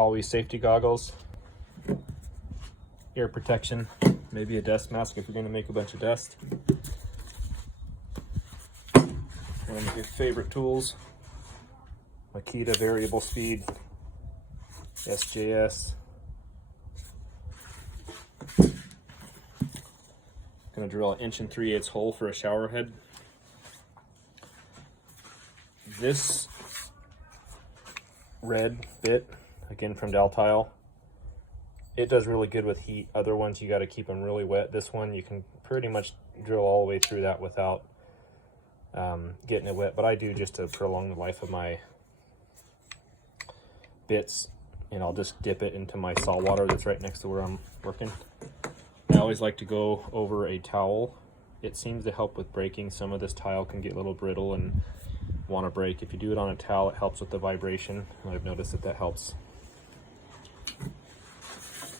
Always safety goggles, ear protection, maybe a dust mask if you're going to make a bunch of dust. One of your favorite tools, Makita variable speed SJS. Going to drill an 1 3/8" hole for a shower head. This red bit, again from Deltile, it does really good with heat. Other ones you got to keep them really wet. This one you can pretty much drill all the way through that without getting it wet, but I do just to prolong the life of my bits, and I'll just dip it into my salt water that's right next to where I'm working. I always like to go over a towel. It seems to help with breaking. Some of this tile can get a little brittle and want to break. If you do it on a towel, it helps with the vibration. I've noticed that helps.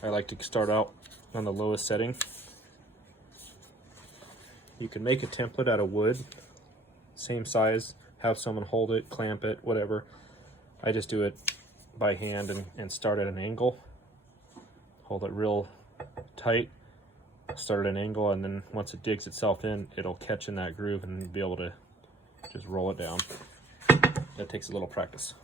I like to start out on the lowest setting. You can make a template out of wood, same size, have someone hold it, clamp it, whatever. I just do it by hand and start at an angle. Hold it real tight, start at an angle, and then once it digs itself in, it'll catch in that groove and be able to just roll it down. That takes a little practice.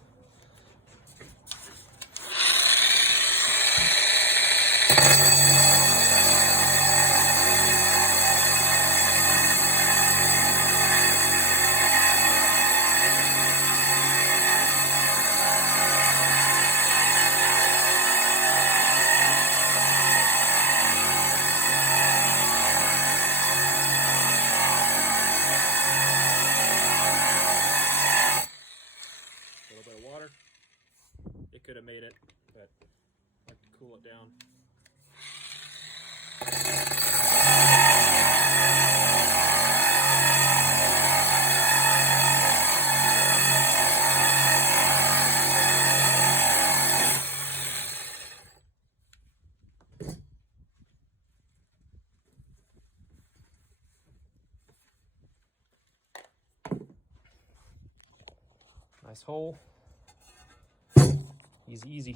It could have made it, but I like to cool it down. Nice hole. Easy, easy.